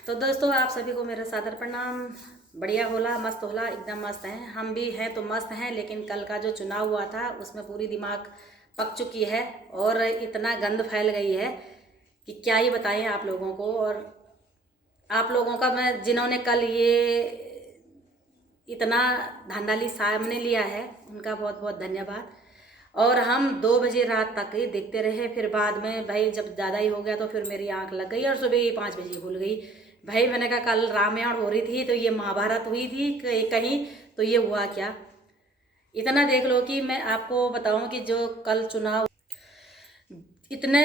तो दोस्तों आप सभी को मेरा सादर प्रणाम। बढ़िया होला, मस्त होला, एकदम मस्त हैं। हम भी हैं तो मस्त हैं, लेकिन कल का जो चुनाव हुआ था उसमें पूरी दिमाग पक चुकी है और इतना गंद फैल गई है कि क्या ही बताएं आप लोगों को। और आप लोगों का मैं, जिन्होंने कल ये इतना धांधली सामने लिया है, उनका बहुत बहुत धन्यवाद। और हम 2 बजे रात तक ही देखते रहे। फिर बाद में भाई जब ज़्यादा ही हो गया तो फिर मेरी आंख लग गई और सुबह ही 5 बजे खुल गई। भाई मैंने कहा कल रामायण हो रही थी तो ये महाभारत हुई थी कहीं, तो ये हुआ क्या। इतना देख लो कि मैं आपको बताऊं कि जो कल चुनाव, इतने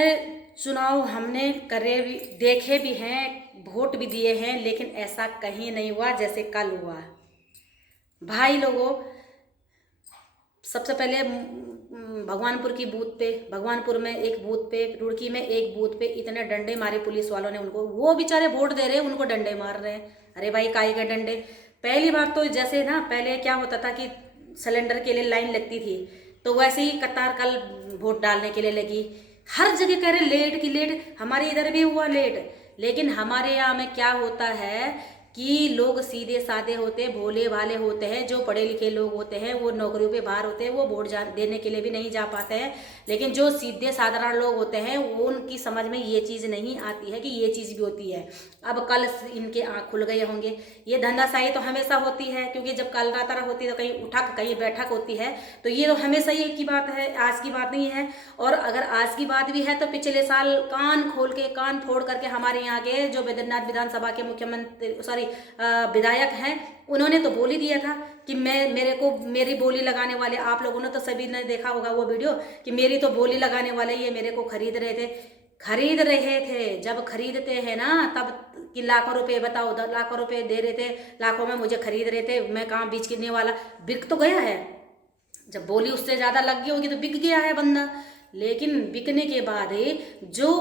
चुनाव हमने करे भी, देखे भी हैं, वोट भी दिए हैं, लेकिन ऐसा कहीं नहीं हुआ जैसे कल हुआ। भाई लोगों, सबसे पहले भगवानपुर की बूथ पे, भगवानपुर में एक बूथ पे, रुड़की में एक बूथ पे इतने डंडे मारे पुलिस वालों ने उनको। वो बेचारे वोट दे रहे हैं, उनको डंडे मार रहे हैं। अरे भाई काहे के डंडे। पहली बात तो जैसे ना, पहले क्या होता था कि सिलेंडर के लिए लाइन लगती थी, तो वैसे ही कतार कल वोट डालने के लिए लगी। हर जगह कह रहे लेट की लेट, हमारे इधर भी हुआ लेट। लेकिन हमारे यहाँ में क्या होता है कि लोग सीधे साधे होते, भोले भाले होते हैं। जो पढ़े लिखे लोग होते हैं वो नौकरियों पे बाहर होते हैं, वो वोट देने के लिए भी नहीं जा पाते हैं। लेकिन जो सीधे साधारण लोग होते हैं वो, उनकी समझ में ये चीज़ नहीं आती है कि ये चीज़ भी होती है। अब कल इनके आँख खुल गए होंगे। ये धंधाशाही तो हमेशा होती है, क्योंकि जब कल रात होती है तो कहीं उठक कहीं बैठक होती है, तो ये तो हमेशा ही की बात है, आज की बात नहीं है। और अगर आज की बात भी है तो पिछले साल कान खोल के, कान फोड़ करके हमारे यहाँ के जो बैद्यनाथ विधानसभा के मुख्यमंत्री, सॉरी विधायक हैं, उन्होंने तो बोल ही दिया था कि मेरे को मेरी बोली लगाने वाले, आप लोगों ने तो सभी ने देखा होगा वो वीडियो, कि मेरी तो बोली लगाने वाले ये मेरे को खरीद रहे थे। जब खरीदते हैं ना तब कि लाखों रुपए, बताओ, लाखों रुपए दे रहे थे, लाखों में मुझे खरीद रहे थे। मैं कहाँ बीच गिरने वाला, बिक तो गया है। जब बोली उससे ज़्यादा लग गई होगी तो बिक गया है बंदा। लेकिन बिकने के बाद जो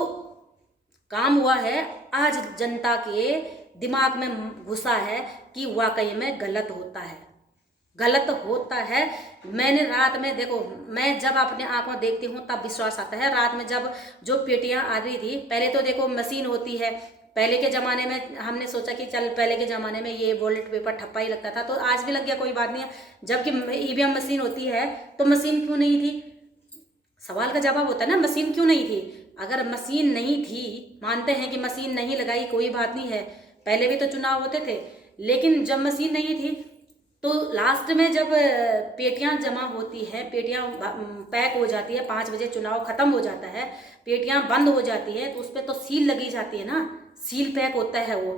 काम हुआ है, आज जनता के दिमाग में घुसा है कि वाकई में गलत होता है, गलत होता है। मैंने रात में, देखो, मैं जब अपने आंखों देखती हूँ तब विश्वास आता है। रात में जब जो पेटियां आ रही थी, पहले तो देखो मशीन होती है, पहले के ज़माने में हमने सोचा कि चल पहले के ज़माने में ये वॉलेट पेपर ठप्पा ही लगता था, तो आज भी लग गया कोई बात नहीं है। जबकि ईवीएम मशीन होती है तो मशीन क्यों नहीं थी, सवाल का जवाब होता है ना, मशीन क्यों नहीं थी। अगर मशीन नहीं थी, मानते हैं कि मशीन नहीं लगाई, कोई बात नहीं है, पहले भी तो चुनाव होते थे। लेकिन जब मशीन नहीं थी तो लास्ट में जब पेटियां जमा होती है, पेटियां पैक हो जाती है, 5 बजे चुनाव खत्म हो जाता है, पेटियां बंद हो जाती है, तो उस पर तो सील लगी जाती है ना, सील पैक होता है वो।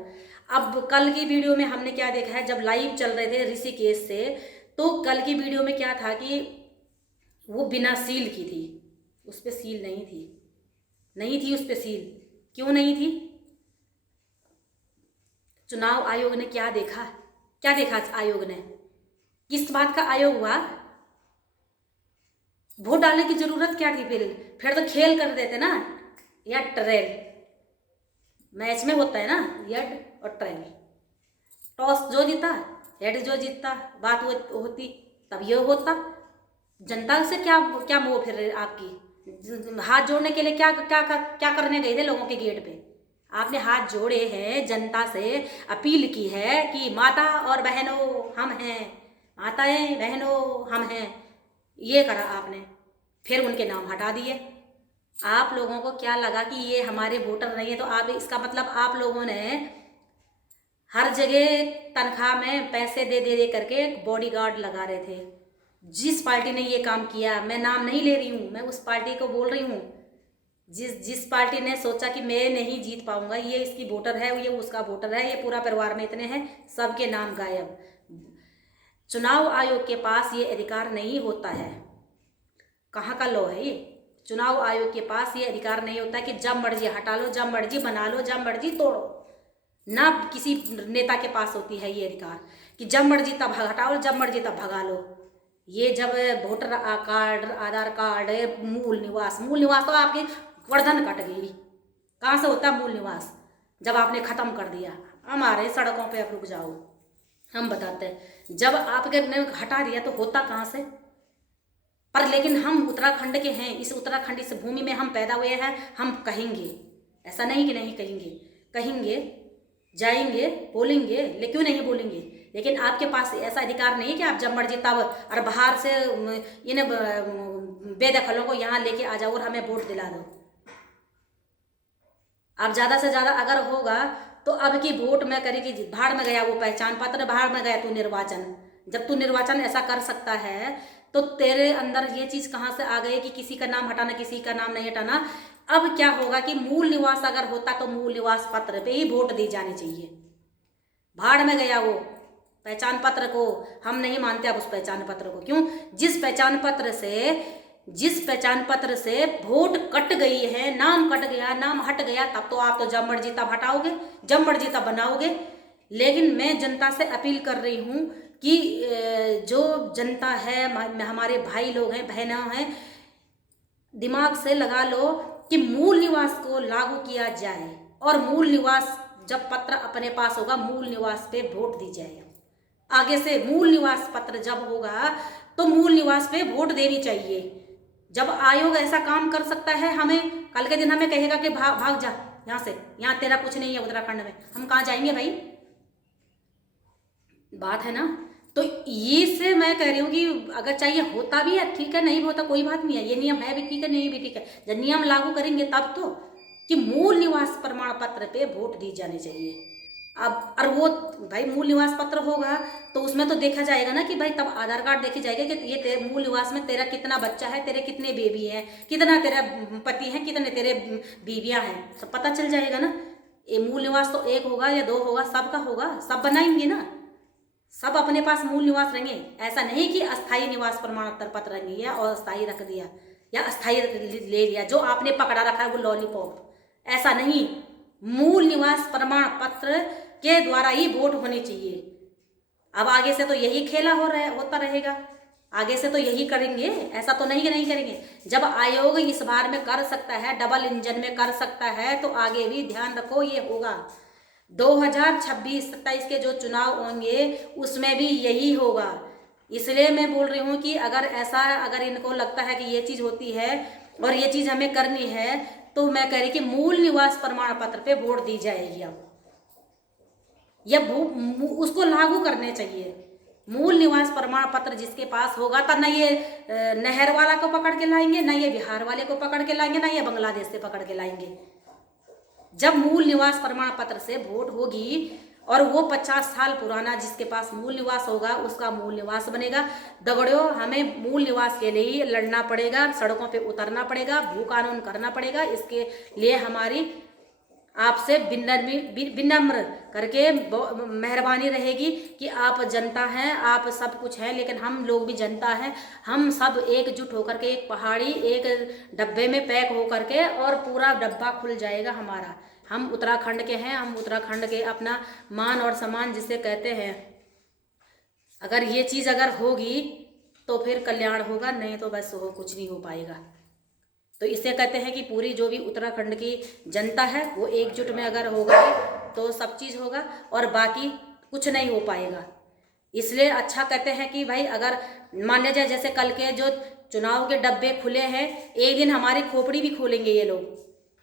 अब कल की वीडियो में हमने क्या देखा है, जब लाइव चल रहे थे ऋषिकेश से, तो कल की वीडियो में क्या था कि वो बिना सील की थी, उस पर सील नहीं थी उस पर सील। क्यों नहीं थी? चुनाव आयोग ने क्या देखा, क्या देखा आयोग ने, किस बात का आयोग हुआ? वोट डालने की जरूरत क्या थी? फिर तो खेल कर देते ना, या ट्रेल मैच में होता है ना, यड और ट्रेल, टॉस जो जीता, हेड जो जीतता, बात होती, तब ये होता। जनता से क्या क्या मोह फिर आपकी? हाथ जोड़ने के लिए क्या क्या क्या करने गए थे लोगों के गेट पे? आपने हाथ जोड़े हैं, जनता से अपील की है कि माता और बहनों हम हैं, माताएं बहनों हम हैं, ये करा आपने। फिर उनके नाम हटा दिए। आप लोगों को क्या लगा कि ये हमारे वोटर नहीं है, तो आप, इसका मतलब आप लोगों ने हर जगह तनख्वाह में पैसे दे करके बॉडीगार्ड लगा रहे थे। जिस पार्टी ने ये काम किया, मैं नाम नहीं ले रही हूँ, मैं उस पार्टी को बोल रही हूँ, जिस पार्टी ने सोचा कि मैं नहीं जीत पाऊंगा, ये इसकी वोटर है, ये उसका वोटर है, ये पूरा परिवार में इतने हैं, सबके नाम गायब। चुनाव आयोग के पास ये अधिकार नहीं होता है। कहाँ का लॉ है ये? चुनाव आयोग के पास ये अधिकार नहीं होता कि जब मर्जी हटा लो, जब मर्जी बना लो, जब मर्जी तोड़ो। ना किसी नेता के पास होती है ये अधिकार कि जब मर्जी तब हटाओ, जब मर्जी तब भगा लो। ये जब वोटर कार्ड, आधार कार्ड, मूल निवास तो आपकी वर्धन कट गई। कहाँ से होता मूल निवास? जब आपने ख़त्म कर दिया। हमारे सड़कों पे अब रुक जाओ, हम बताते हैं, जब आपके ने हटा दिया तो होता कहाँ से? पर लेकिन हम उत्तराखंड के हैं, इस उत्तराखंड, इस भूमि में हम पैदा हुए हैं, हम कहेंगे, ऐसा नहीं कि नहीं कहेंगे, कहेंगे। जाएंगे, बोलेंगे, लेकिन क्यों नहीं बोलेंगे? लेकिन आपके पास ऐसा अधिकार नहीं है कि आप जब मर्जी तब और बाहर से इन बेदखलों को यहाँ लेके आ जाओ और हमें वोट दिला दो। अब ज़्यादा से ज़्यादा अगर होगा तो अब की वोट में करेगी, भाड़ में गया वो पहचान पत्र, भाड़ में गया तू निर्वाचन। जब तू निर्वाचन ऐसा कर सकता है तो तेरे अंदर ये चीज़ कहाँ से आ गई कि किसी का नाम हटाना, किसी का नाम नहीं हटाना। अब क्या होगा कि मूल निवास अगर होता तो मूल निवास पत्र पे ही वोट दी जानी चाहिए। भाड़ में गया वो पहचान पत्र को, हम नहीं मानते अब उस पहचान पत्र को। क्यों? जिस पहचान पत्र से वोट कट गई है, नाम कट गया, नाम हट गया, तब तो आप तो जब मर्जी तब हटाओगे, जब मर्जी तब बनाओगे। लेकिन मैं जनता से अपील कर रही हूँ कि जो जनता है, हमारे भाई लोग हैं, बहना हैं, दिमाग से लगा लो कि मूल निवास को लागू किया जाए और मूल निवास जब पत्र अपने पास होगा, मूल निवास पे वोट दी जाए। आगे से मूल निवास पत्र जब होगा तो मूल निवास पे वोट देनी चाहिए। जब आयोग ऐसा काम कर सकता है, हमें कल के दिन हमें कहेगा कि भाग जा यहाँ से, यहाँ तेरा कुछ नहीं है उत्तराखंड में, हम कहाँ जाएंगे भाई? बात है ना। तो ये से मैं कह रही हूँ कि अगर चाहिए होता भी है ठीक है, नहीं होता कोई बात नहीं है, ये नियम है भी ठीक है, नहीं भी ठीक है। जब नियम लागू करेंगे तब तो कि मूल निवास प्रमाण पत्र पे वोट दी जानी चाहिए। अब और वो भाई मूल निवास पत्र होगा तो उसमें तो देखा जाएगा ना कि भाई तब आधार कार्ड देखी जाएगा कि ये तेरे मूल निवास में तेरा कितना बच्चा है, तेरे कितने बेबी हैं, कितना तेरा पति है, कितने तेरे बीवियां हैं, सब पता चल जाएगा ना। ये मूल निवास तो एक होगा या दो होगा, सबका होगा, सब बनाएंगे ना, सब अपने पास मूल निवास रहेंगे। ऐसा नहीं कि अस्थायी निवास प्रमाण पत्र रख लिया और अस्थायी रख दिया या अस्थायी ले लिया, जो आपने पकड़ा रखा है वो लॉलीपॉप, ऐसा नहीं। मूल निवास प्रमाण पत्र के द्वारा ही वोट होनी चाहिए। अब आगे से तो यही खेला होता रहेगा, आगे से तो यही करेंगे, ऐसा तो नहीं करेंगे। जब आयोग इस बार में कर सकता है, डबल इंजन में कर सकता है, तो आगे भी ध्यान रखो ये होगा। 2026-27 के जो चुनाव होंगे उसमें भी यही होगा। इसलिए मैं बोल रही हूँ कि अगर इनको लगता है कि ये चीज़ होती है और ये चीज़ हमें करनी है, तो मैं कह रही कि मूल निवास प्रमाण पत्र पे वोट दी जाएगी। अब या उसको लागू करने चाहिए। मूल निवास प्रमाण पत्र जिसके पास होगा तो ना ये नहर वाला को पकड़ के लाएंगे, ना ये बिहार वाले को पकड़ के लाएंगे, ना ये बांग्लादेश से पकड़ के लाएंगे। जब मूल निवास प्रमाण पत्र से वोट होगी और वो 50 साल पुराना जिसके पास मूल निवास होगा उसका मूल निवास बनेगा। दगड़ियों, हमें मूल निवास के लिए लड़ना पड़ेगा, सड़कों पे उतरना पड़ेगा, भू कानून करना पड़ेगा। इसके लिए हमारी आपसे विनम्र करके मेहरबानी रहेगी कि आप जनता हैं, आप सब कुछ हैं, लेकिन हम लोग भी जनता हैं। हम सब एकजुट होकर के एक पहाड़ी एक डब्बे में पैक होकर के, और पूरा डब्बा खुल जाएगा हमारा। हम उत्तराखंड के हैं, हम उत्तराखंड के अपना मान और सम्मान जिसे कहते हैं, अगर ये चीज़ अगर होगी तो फिर कल्याण होगा, नहीं तो बस कुछ नहीं हो पाएगा। तो इसे कहते हैं कि पूरी जो भी उत्तराखंड की जनता है वो एकजुट में अगर होगा तो सब चीज़ होगा, और बाकी कुछ नहीं हो पाएगा। इसलिए अच्छा कहते हैं कि भाई अगर मान लिया जाए जैसे कल के जो चुनाव के डब्बे खुले हैं, एक दिन हमारी खोपड़ी भी खोलेंगे ये लोग।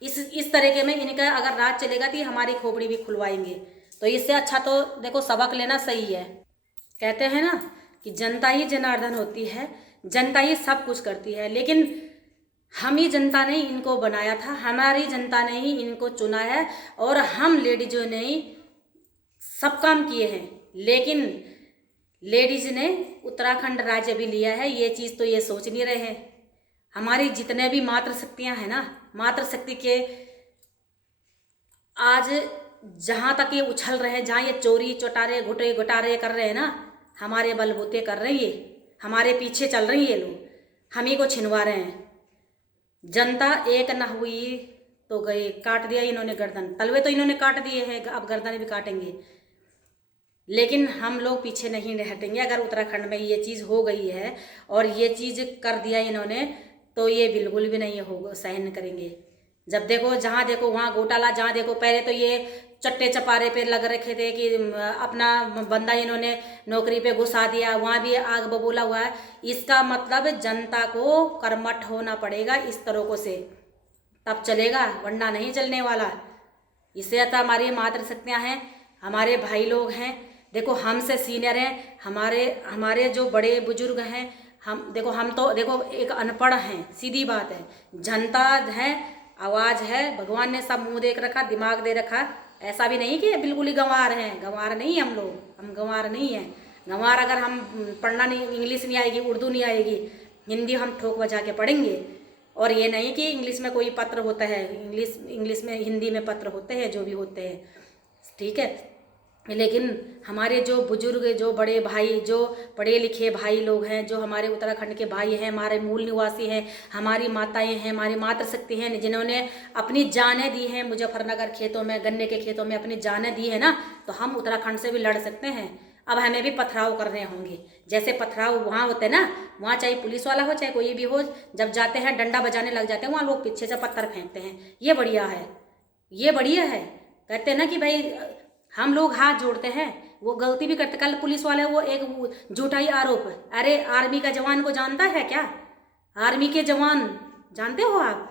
इस तरीके में इनका अगर राज चलेगा तो हमारी खोपड़ी भी खुलवाएंगे। तो इससे अच्छा तो देखो सबक लेना सही है। कहते हैं ना कि जनता ही जनार्दन होती है, जनता ही सब कुछ करती है, लेकिन हम ही जनता ने इनको बनाया था, हमारी जनता ने ही इनको चुना है, और हम लेडीजों ने ही सब काम किए हैं। लेकिन लेडीज ने उत्तराखंड राज्य भी लिया है, ये चीज़ तो ये सोच नहीं रहे हैं। हमारी जितने भी मातृशक्तियाँ हैं ना, मातृशक्ति के आज जहाँ तक ये उछल रहे हैं, जहाँ ये चोरी चोटारे घोटारे कर रहे हैं ना, हमारे बलबूते कर रहे हैं, ये हमारे पीछे चल रही है, ये लोग हम ही को छिनवा रहे हैं। जनता एक न हुई तो गए, काट दिया इन्होंने गर्दन, तलवे तो इन्होंने काट दिए हैं, अब गर्दन भी काटेंगे। लेकिन हम लोग पीछे नहीं हटेंगे। अगर उत्तराखंड में ये चीज़ हो गई है और ये चीज़ कर दिया इन्होंने, तो ये बिल्कुल भी नहीं होगा, सहन करेंगे। जब देखो जहाँ देखो वहाँ घोटाला, जहाँ देखो पहले तो ये चट्टे चपारे पे लग रखे थे कि अपना बंदा इन्होंने नौकरी पे घुसा दिया, वहाँ भी आग बबूला हुआ है। इसका मतलब जनता को कर्मठ होना पड़ेगा इस तरीकों से, तब चलेगा, वरना नहीं चलने वाला। इससे ज़्यादा हमारी मातृशक्तियाँ हैं, हमारे भाई लोग हैं, देखो हमसे सीनियर हैं, हमारे जो बड़े बुजुर्ग हैं, हम देखो, हम तो देखो एक अनपढ़ हैं, सीधी बात है, जनता है, आवाज़ है, भगवान ने सब मुंह देख रखा, दिमाग दे रखा, ऐसा भी नहीं कि बिल्कुल ही गंवार हैं, गंवार नहीं हम लोग, हम गंवार नहीं हैं। गंवार अगर हम पढ़ना नहीं, इंग्लिश नहीं आएगी, उर्दू नहीं आएगी, हिंदी हम ठोक बजा के पढ़ेंगे। और ये नहीं कि इंग्लिश में कोई पत्र होता है, इंग्लिश में, हिंदी में पत्र होते हैं, जो भी होते हैं, ठीक है। लेकिन हमारे जो बुजुर्ग, जो बड़े भाई, जो पढ़े लिखे भाई लोग हैं, जो हमारे उत्तराखंड के भाई हैं, हमारे मूल निवासी हैं, हमारी माताएं हैं, हमारी मातृशक्ति हैं, जिन्होंने अपनी जानें दी हैं मुजफ्फरनगर खेतों में, गन्ने के खेतों में अपनी जानें दी है ना, तो हम उत्तराखंड से भी लड़ सकते हैं। अब हमें भी पथराव करने होंगे, जैसे पथराव वहाँ होते हैं ना, वहाँ चाहे पुलिस वाला हो चाहे कोई भी हो, जब जाते हैं डंडा बजाने लग जाते हैं, वहाँ लोग पीछे से पत्थर फेंकते हैं। ये बढ़िया है, ये बढ़िया है। कहते हैं ना कि भाई हम लोग हाथ जोड़ते हैं, वो गलती भी करते। कल पुलिस वाले वो एक झूठाई आरोप, अरे आर्मी का जवान को जानता है क्या? आर्मी के जवान जानते हो आप?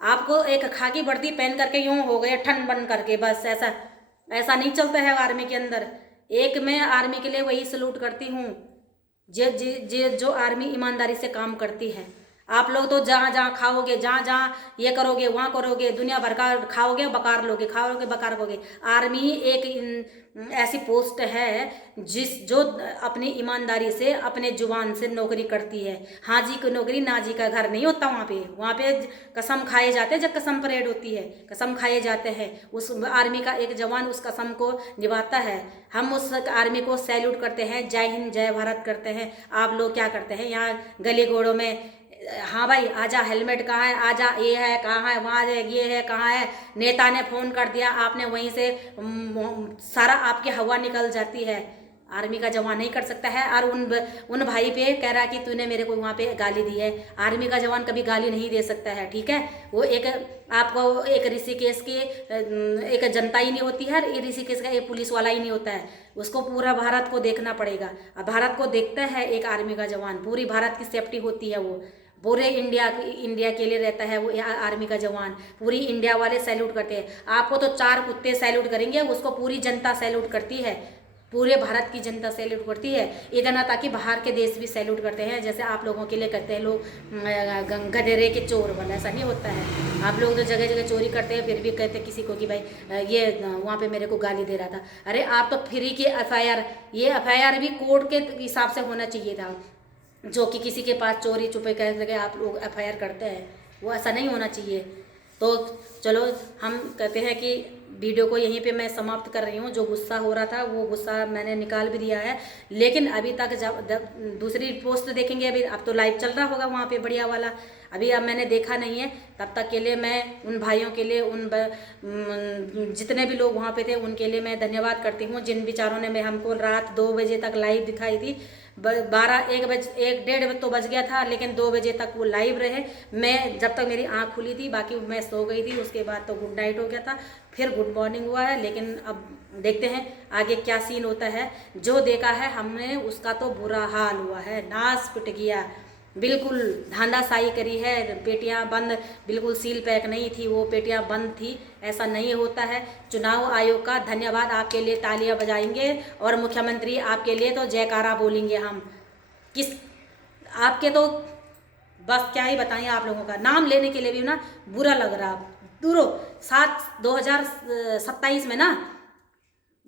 आपको एक खाकी वर्दी पहन करके यूं हो गया ठन बन करके, बस ऐसा नहीं चलता है आर्मी के अंदर। एक मैं आर्मी के लिए वही सलूट करती हूँ जो आर्मी ईमानदारी से काम करती है। आप लोग तो जहाँ जहाँ खाओगे, जहाँ जहाँ ये करोगे, वहाँ करोगे, दुनिया भर का खाओगे, बकार लोगे, खाओगे बकार लोगे। आर्मी एक ऐसी पोस्ट है जो अपनी ईमानदारी से, अपने जुबान से नौकरी करती है। हाँ जी की नौकरी, ना जी का घर नहीं होता वहाँ पे कसम खाए जाते हैं। जब कसम परेड होती है, कसम खाए जाते हैं, उस आर्मी का एक जवान उस कसम को निभाता है। हम उस आर्मी को सैल्यूट करते हैं, जय हिंद जय भारत करते हैं। आप लोग क्या करते हैं यहाँ गली घोड़ों में? हाँ भाई आजा, हेलमेट कहाँ है, आजा, ये है कहाँ है, वहाँ है, ये है कहाँ है, नेता ने फ़ोन कर दिया, आपने वहीं से सारा आपकी हवा निकल जाती है। आर्मी का जवान नहीं कर सकता है। और उन भाई पे कह रहा है कि तूने मेरे को वहाँ पे गाली दी है। आर्मी का जवान कभी गाली नहीं दे सकता है, ठीक है। वो एक आपको एक ऋषिकेश की एक जनता ही नहीं होती है, ऋषिकेश का एक पुलिस वाला ही नहीं होता है, उसको पूरा भारत को देखना पड़ेगा। अब भारत को देखता है एक आर्मी का जवान, पूरी भारत की सेफ्टी होती है, वो पूरे इंडिया के लिए रहता है वो आर्मी का जवान। पूरी इंडिया वाले सैल्यूट करते हैं। आपको तो 4 कुत्ते सैल्यूट करेंगे, उसको पूरी जनता सैल्यूट करती है, पूरे भारत की जनता सैल्यूट करती है। इतना ताकि बाहर के देश भी सैल्यूट करते हैं, जैसे आप लोगों के लिए करते हैं लोग गधेरे के चोर वाला। ऐसा नहीं होता है। आप लोग तो जगह जगह चोरी करते हैं, फिर भी कहते हैं किसी को कि भाई ये वहाँ पे मेरे को गाली दे रहा था। अरे आप तो फ्री की FIR, ये FIR भी कोर्ट के हिसाब से होना चाहिए था। जो कि किसी के पास चोरी छुपे कर लगे आप लोग FIR करते हैं, वो ऐसा नहीं होना चाहिए। तो चलो हम कहते हैं कि वीडियो को यहीं पे मैं समाप्त कर रही हूँ। जो गुस्सा हो रहा था वो गुस्सा मैंने निकाल भी दिया है। लेकिन अभी तक जब दूसरी पोस्ट देखेंगे, अभी अब तो लाइव चल रहा होगा वहाँ पे बढ़िया वाला, अभी अब मैंने देखा नहीं है। तब तक के लिए मैं उन भाइयों के लिए, जितने भी लोग वहाँ पे थे उनके लिए मैं धन्यवाद करती हूँ, जिन बेचारों ने मैं हमको रात 2 बजे तक लाइव दिखाई थी। 1 डेढ़ बजे तो बज गया था, लेकिन 2 बजे तक वो लाइव रहे। मैं जब तक मेरी आँख खुली थी, बाकी मैं सो गई थी। उसके बाद तो गुड नाइट हो गया था, फिर गुड मॉर्निंग हुआ है। लेकिन अब देखते हैं आगे क्या सीन होता है। जो देखा है हमने उसका तो बुरा हाल हुआ है, नाश पिट गया, बिल्कुल धांधाशाही करी है। पेटियां बंद, बिल्कुल सील पैक नहीं थी, वो पेटियां बंद थी। ऐसा नहीं होता है। चुनाव आयोग का धन्यवाद, आपके लिए तालियां बजाएंगे, और मुख्यमंत्री आपके लिए तो जयकारा बोलेंगे हम। किस आपके तो बस क्या ही बताएं, आप लोगों का नाम लेने के लिए भी ना बुरा लग रहा। दूरो 2027 में ना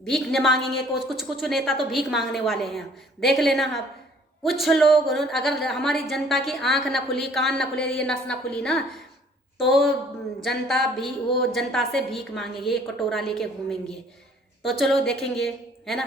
भीख न मांगेंगे, कुछ नेता तो भीख मांगने वाले हैं, देख लेना आप। कुछ लोग, अगर हमारी जनता की आंख ना खुली, कान ना खुले, ये नस ना खुली ना, तो जनता से भीख मांगेंगे, कटोरा लेके घूमेंगे। तो चलो देखेंगे, है ना।